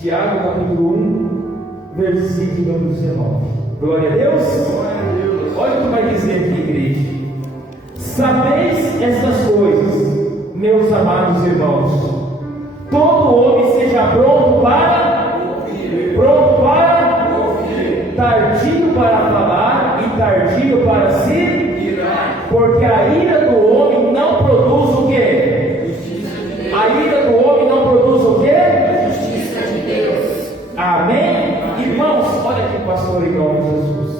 Tiago capítulo 1, versículo 19. Glória a Deus. Glória a Deus. Olha o que vai dizer aqui, igreja. Sabeis estas coisas, meus amados irmãos. Todo homem seja pronto para ouvir, tardio para falar e tardio para se irar, porque a ira do homem não produz o quê? Justiça de Deus. A ira do homem não produz o quê? Justiça de Deus. Amém? Irmãos, olha aqui, pastor, em nome de Jesus.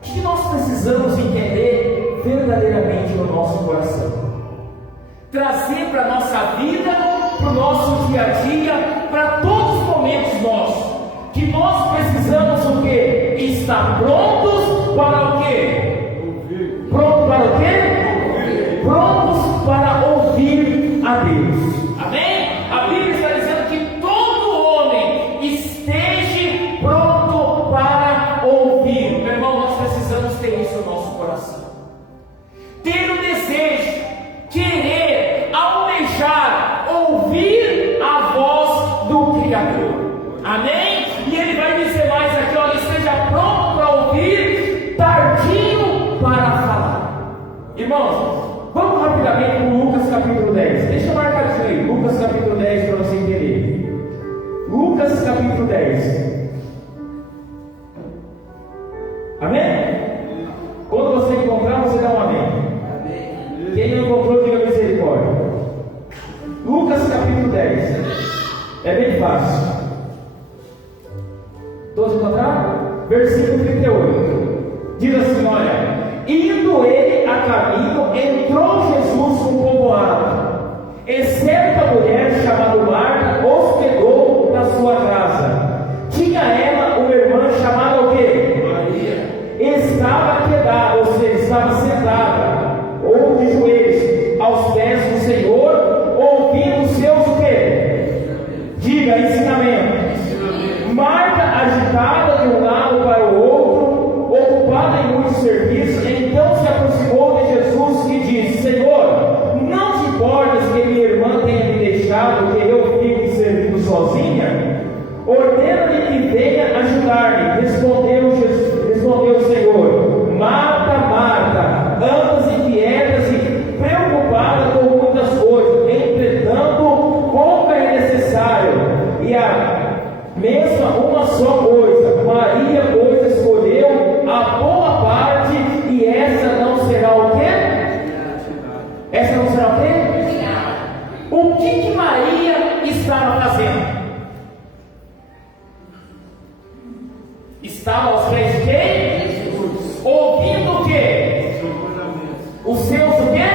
O que nós precisamos entender verdadeiramente no nosso coração? Trazer para a nossa vida, para o nosso dia a dia, para todos os momentos nossos, que nós precisamos o quê? Estar prontos para o quê? Ouvir. Prontos para o quê? Prontos para ouvir a Deus. Amém? A Bíblia está dizendo que todo homem esteja pronto para ouvir. Meu irmão, nós precisamos ter isso no nosso coração. Ter o desejo, querer, almejar, ouvir a voz do Criador. Amém? E ele vai dizer mais aqui, olha, esteja pronto para ouvir, tardio para falar. Irmãos, vamos rapidamente para Lucas capítulo 10. Deixa eu marcar isso aí, Lucas capítulo 10 para você entender. Lucas capítulo 10. Amém? Quando você encontrar, você dá um amém. Quem não encontrou, diga misericórdia. Lucas capítulo 10. É bem fácil. Todos encontraram? Versículo 38. Diz assim, olha: indo ele a caminho, entrou Jesus no povoado, e certa mulher chamada Marta hospedou na sua casa. Tinha ela uma irmã chamada o quê? Maria. Estava quedada, ou seja, estava sentada, ou de joelhos, aos pés do Senhor, ouvindo seus o quê? Diga, ensinamento. Marta, agitada de um lado para o outro, ocupada em muito serviço, então se aproximou de Jesus e disse: Senhor, não te importas que minha irmã tenha me deixado, que eu fique servindo sozinha? Ordena-lhe que venha ajudar-me. Respondeu o Senhor: Marta, Marta, andas inquietas e preocupada com muitas coisas, entretanto, pouco é necessário, e a mesma uma só coisa. Maria, pois, escolheu a boa parte, e essa não será o quê? Essa não será o quê? O que Maria estava fazendo? Estava aos pés de quem? Ouvindo o quê? Os seus o quê?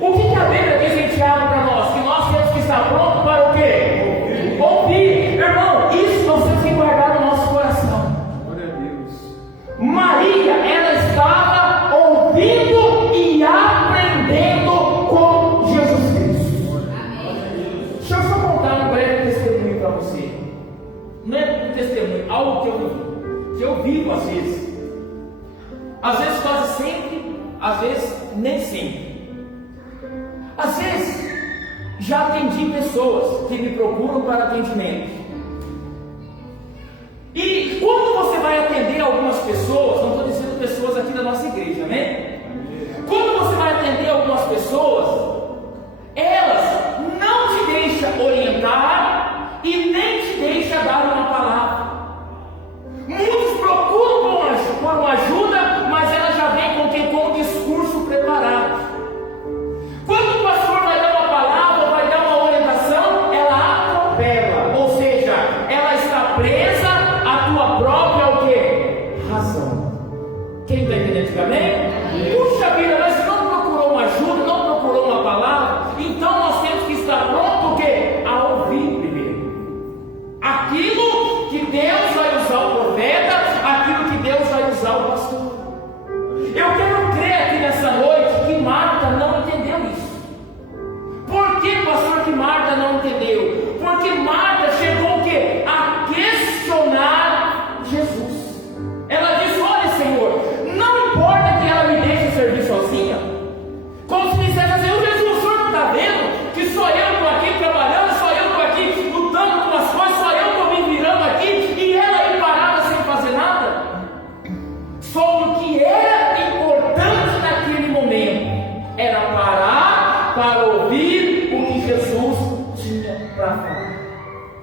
O que a Bíblia diz em Tiago para nós? Que nós temos que estar prontos para o quê? Ouvir. Irmão, isso nós temos que guardar no nosso coração. Glória a Deus. Maria, ela estava ouvindo e aprendendo com Jesus Cristo. Deixa eu só contar um breve testemunho para você. Não é um testemunho, algo que eu vivo às vezes. Às vezes quase sempre, às vezes nem sempre. Às vezes já atendi pessoas que me procuram para atendimento. E quando você vai atender algumas pessoas, não estou dizendo pessoas aqui da nossa igreja, né? Quando você vai atender algumas pessoas, elas não te deixam orientar e nem te deixam dar uma palavra. Muitos procuram por uma ajuda, mas ela já vem com o discurso preparado. Quando o pastor vai dar uma palavra, vai dar uma orientação, ela atropela, ou seja, ela está presa à tua própria o quê? Razão. Quem está entendendo? Amém? Puxa vida, mas não procurou uma ajuda, não procurou uma palavra. para ouvir o que Jesus tinha para falar.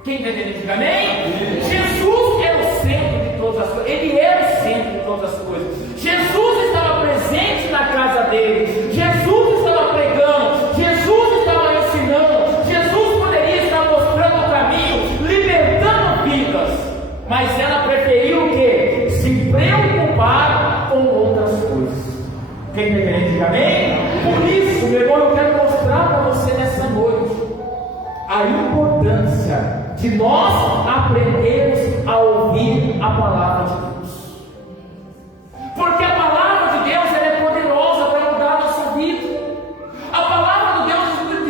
Quem está entendendo? Diga amém? Jesus é o centro de todas as coisas. Ele é o centro de todas as coisas. Jesus estava presente na casa dele. Jesus estava pregando. Jesus estava ensinando. Jesus poderia estar mostrando o caminho, libertando vidas. Mas ela preferiu o quê? Se preocupar com outras coisas. Quem está entendendo? Diga amém? Por isso, meu irmão, eu quero mostrar para você nessa noite a importância de nós aprendermos a ouvir a palavra de Deus. Porque a palavra de Deus ela é poderosa para mudar a nossa vida. A palavra de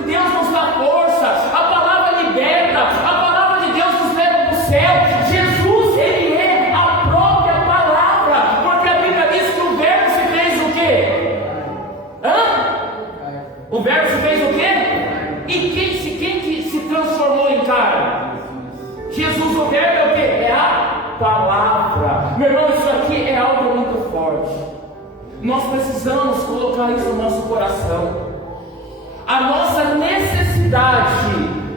Deus nos dá força. A palavra liberta. A palavra de Deus nos leva para o céu. Jesus, ele é a própria palavra. Porque a Bíblia diz que o verbo se fez o quê? O verbo se fez o quê? E quem que se transformou em carne? Jesus, o verbo é o quê? É a palavra. Meu irmão, isso aqui é algo muito forte. Nós precisamos colocar isso no nosso coração. A nossa necessidade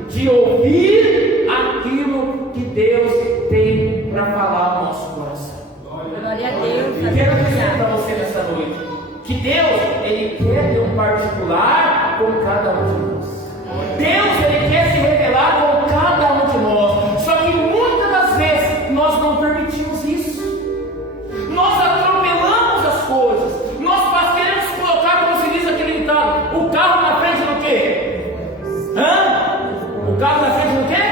de ouvir aquilo que Deus tem para falar no nosso coração. Glória a Deus. Quero dizer para você nessa noite que Deus, ele quer ter um particular com cada um de nós. Deus, ele quer se revelar com cada um de nós. Só que muitas das vezes nós não permitimos isso. Nós atropelamos as coisas. Nós queremos colocar, como se diz aquele ditado, o carro na frente do quê? O carro na frente do quê?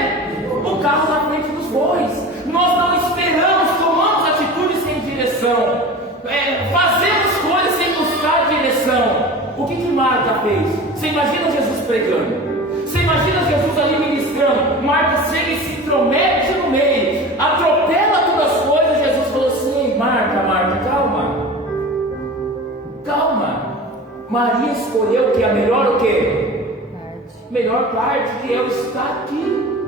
O carro na frente dos bois. Nós não esperamos, tomamos atitudes sem direção. Fazemos coisas sem buscar direção. O que Marta fez? Você imagina Jesus pregando? Você imagina Jesus ali ministrando? Marta chega e se intromete no meio, atropela todas as coisas. Jesus falou assim: Marta, calma. Maria escolheu que a melhor o quê? Melhor parte, que é o estar aqui,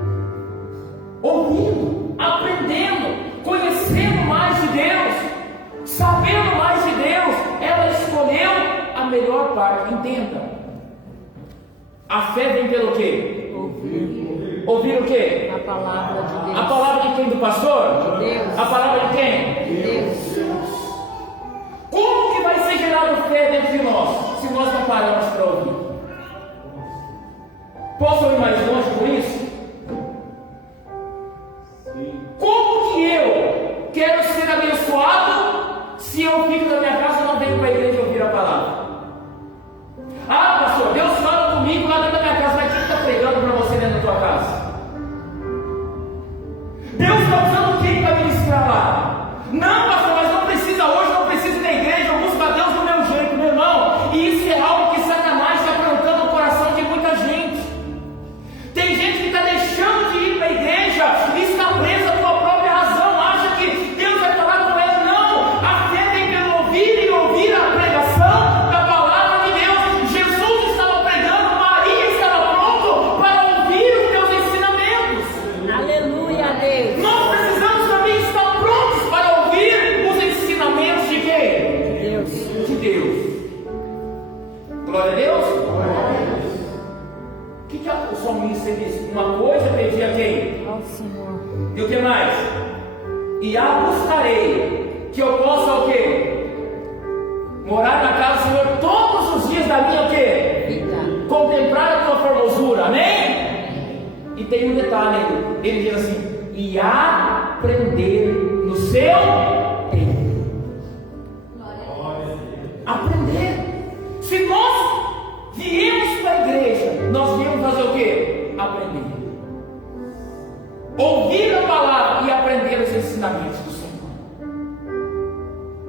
ouvindo, aprendendo, conhecendo mais de Deus, sabendo mais de Deus. Ela escolheu a melhor parte. Entenda. A fé vem pelo quê? Ouvir o quê? A palavra de Deus. A palavra de quem? Do pastor? Deus. A palavra de quem? Deus. Como que vai ser gerado fé dentro de nós, se nós não paramos para ouvir? Posso ir mais longe com isso? Como que eu quero ser abençoado se eu fico na minha casa e não venho para a igreja ouvir a palavra? Ah, pastor, Deus fala comigo lá dentro da minha casa, mas quem está pregando para você dentro da tua casa? Deus está usando quem para ministrar lá? Não, pastor, mas não precisa hoje, não precisa ir na igreja, eu busco a Deus do meu jeito, meu irmão. E isso é algo que Satanás está plantando no coração de muita gente. Tem gente que está deixando de ir para a igreja e está presa à sua própria razão, acha que Deus vai falar com ela. Não, a fé vem pelo ouvir e ouvir a pregação da palavra de Deus. Jesus estava pregando, Maria estava pronto para ouvir os teus ensinamentos. Aleluia, Deus. Nós precisamos também estar prontos para ouvir os ensinamentos de quem? Deus. De Deus. Glória a Deus. O que o salmista disse? Uma coisa pedi a quem? Ao Senhor. E o que mais? E a buscarei, que eu possa o quê? Morar na casa do Senhor todos os dias da minha o quê? Vida. Contemplar a tua formosura, amém? E tem um detalhe, ele diz assim: e aprender no seu tempo. Aprender. Se nós viemos para a igreja, nós viemos fazer o quê? Aprender. Ouvir a palavra e aprender os ensinamentos do Senhor.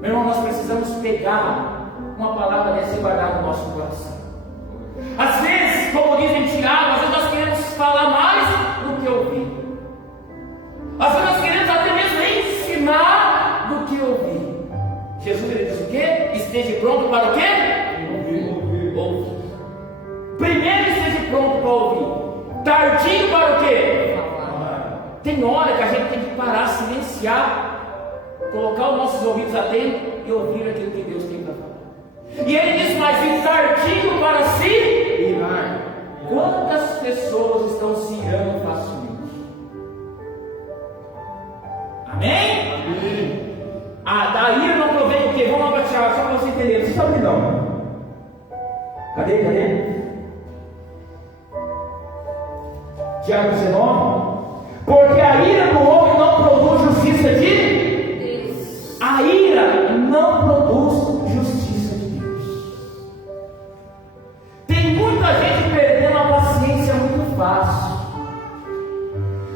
Meu irmão, nós precisamos pegar uma palavra dessa e guardar no nosso coração. Às vezes, como dizem Tiago, às vezes nós queremos falar mais do que ouvir. Às vezes nós queremos até mesmo ensinar do que ouvir. Jesus, ele diz o quê? Esteja pronto para o quê? Ouvir. Primeiro esteja pronto para ouvir. Tardio para o quê? Tem hora que a gente tem que parar, silenciar, colocar os nossos ouvidos atentos e ouvir aquilo que Deus tem para falar. E ele diz mais: e tardio para se irar. Quantas pessoas estão se irando facilmente? Amém? Amém. Da ira não provém o quê? Vamos lá para Tiago, só para você entender. Vocês estão não? Cadê? Tiago 19. Porque a ira do homem não produz justiça de Deus. A ira não produz justiça de Deus. Tem muita gente perdendo a paciência muito fácil.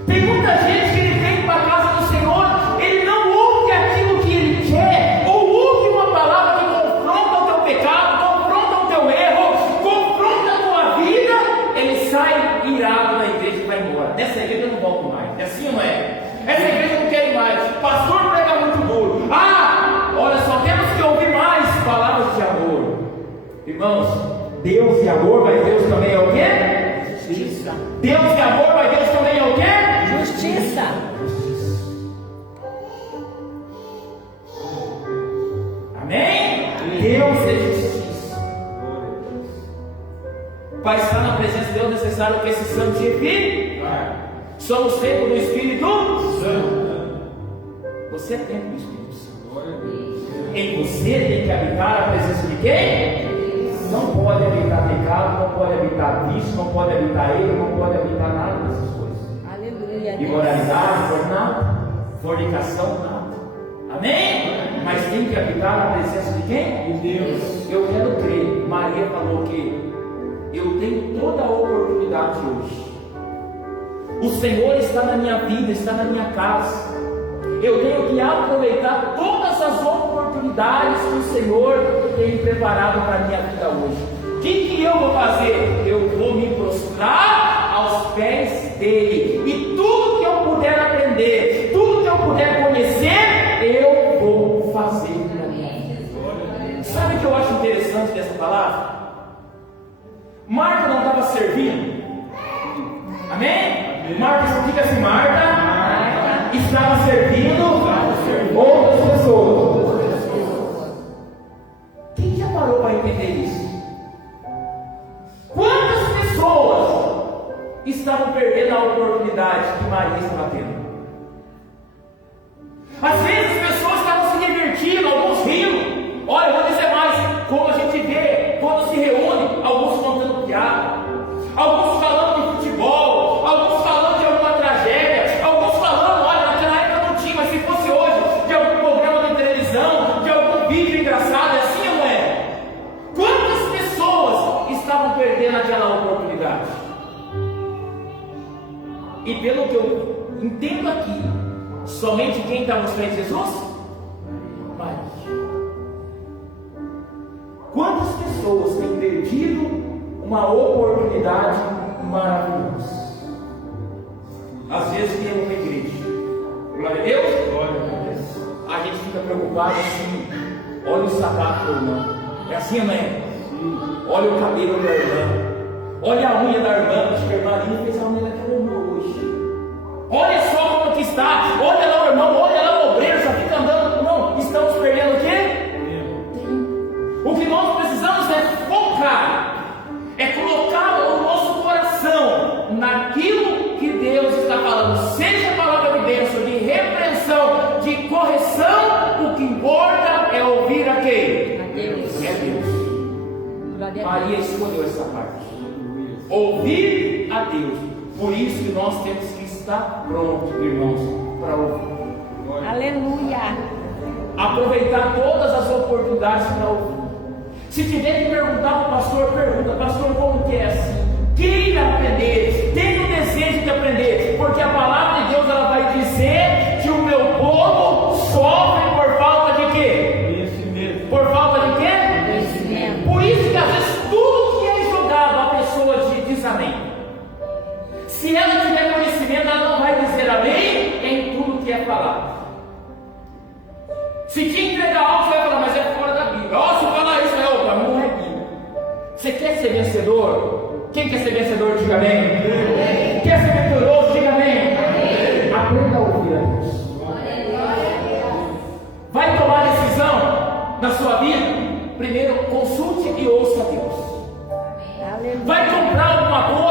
Tem muita gente que ele vem para a casa do Senhor, ele não ouve aquilo que ele quer, ou ouve uma palavra que confronta o teu pecado, confronta o teu erro, confronta a tua vida, ele sai irado da igreja e vai embora. Nessa igreja eu não volto mais. É assim ou não é? Essa igreja eu não quero mais. Pastor prega muito duro. Olha, só temos que ouvir mais palavras de amor. Irmãos, Deus é amor, mas Deus também é o quê? Justiça. Deus é amor, mas Deus também é o quê? Justiça. Amém? Deus é justiça. Para estar na presença de Deus é necessário que esse santo te vive. Somos templo do Espírito Santo. Você é templo do Espírito Santo. Em você tem que habitar a presença de quem? Não pode habitar pecado, não pode habitar vício, não pode habitar erro, não pode habitar nada dessas coisas. Aleluia. Imoralidade, nada. Fornicação, nada. Amém? Mas tem que habitar a presença de quem? De Deus. Eu quero crer. Maria falou que eu tenho toda a oportunidade hoje. O Senhor está na minha vida, está na minha casa. Eu tenho que aproveitar todas as oportunidades que o Senhor tem preparado para a minha vida hoje. O que eu vou fazer? Eu vou me prostrar aos pés dele. E tudo que eu puder aprender, tudo que eu puder conhecer, eu vou fazer para mim. Sabe o que eu acho interessante dessa palavra? Marta não estava servindo. Amém? Marta significa assim, Marta estava servindo outras pessoas. Quem já parou para entender isso? Quantas pessoas estavam perdendo a oportunidade que Maria estava tendo? Às vezes as pessoas estavam se divertindo, alguns rindo. Olha, eu vou dizer mais, como a gente vê quando se reúne, alguns contando piada, alguns falando de futebol, alguns falando de alguma tragédia, alguns falando, olha, naquela época não tinha, mas se fosse hoje, de algum programa de televisão, de algum vídeo engraçado, é assim ou não é? Quantas pessoas estavam perdendo aquela oportunidade? E pelo que eu entendo aqui, somente quem está nos pés de Jesus? Maria. Quantas pessoas têm perdido uma oportunidade maravilhosa? Às vezes viemos na igreja, glória a Deus, glória a Deus. A gente fica preocupado assim, olha o sapato do irmão, é assim, amém? Olha o cabelo da irmã, olha a unha da irmã, acho que a irmã ali fez a unha daquela irmã hoje. Olha só como que está, olha lá o irmão, olha lá o obreiro, já fica andando. Não, estamos perdendo o quê? O que nós precisamos é focar, é colocar o nosso coração naquilo que Deus está falando, seja a palavra de bênção, de repreensão, de correção. O que importa é ouvir a quem? A Deus. É Deus. Maria escolheu essa parte, ouvir a Deus. Por isso que nós temos que estar prontos, irmãos, para ouvir. Aleluia. Aproveitar todas as oportunidades para ouvir. Se tiver que perguntar para o pastor, pergunta: pastor, como que é assim? Queira aprender, tenha o desejo de aprender, porque a palavra de Deus ela vai dizer que o meu povo sofre por falta de quê? Conhecimento. Por falta de quê? Conhecimento. Por isso que às vezes tudo que é jogado a pessoa diz amém. Se ela tiver conhecimento, ela não vai dizer amém em tudo que é falado. Se te entregar algo, você vai falar, mas é fora da Bíblia. Se falar isso, para mim não é Bíblia. Você quer ser vencedor? Quem quer ser vencedor, diga amém. Amém. Quer ser vitorioso, diga amém. Amém. Aprenda a ouvir a Deus. Vai tomar decisão na sua vida? Primeiro, consulte e ouça a Deus. Aleluia. Vai comprar alguma coisa?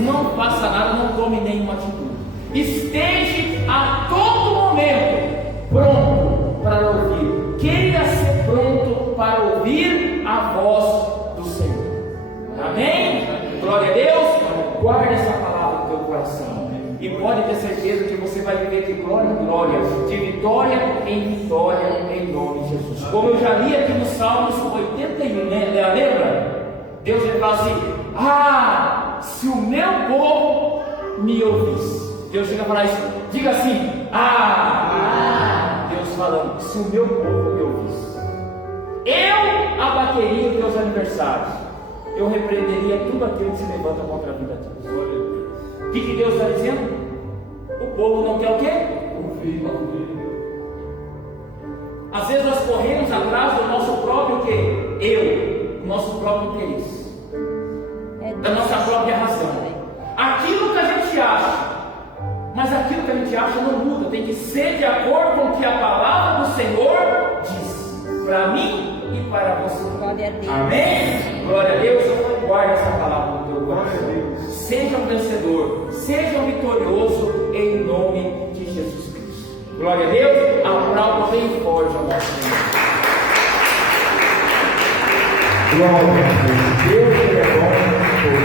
não faça nada, não tome nenhuma atitude. Esteja a todo momento pronto para ouvir. Queira ser pronto para ouvir a voz do Senhor. Amém? Glória a Deus. Guarde essa palavra no teu coração. E pode ter certeza que você vai viver de glória em glória, de vitória em vitória, em nome de Jesus. Como eu já li aqui no Salmos 81, né? Lembra? Deus ele fala assim: se o meu povo me ouvisse. Deus chega a falar isso, diga assim: Deus falando, se o meu povo me ouvisse, eu abateria os meus adversários, eu repreenderia tudo aquilo que se levanta contra a vida de Deus. O que Deus está dizendo? O povo não quer o quê? Ouvir. Às vezes nós corremos atrás do nosso próprio quê? Nosso próprio interesse, da nossa própria razão, aquilo que a gente acha. Mas aquilo que a gente acha não muda, tem que ser de acordo com o que a palavra do Senhor diz, para mim e para você. Glória a Deus. Amém? Glória a Deus. Guarde essa palavra no teu coração. Seja um vencedor, seja um vitorioso em nome de Jesus Cristo. Glória a Deus. Aplauda bem forte a nossa Senhor. Glória a Deus. Deus é bom.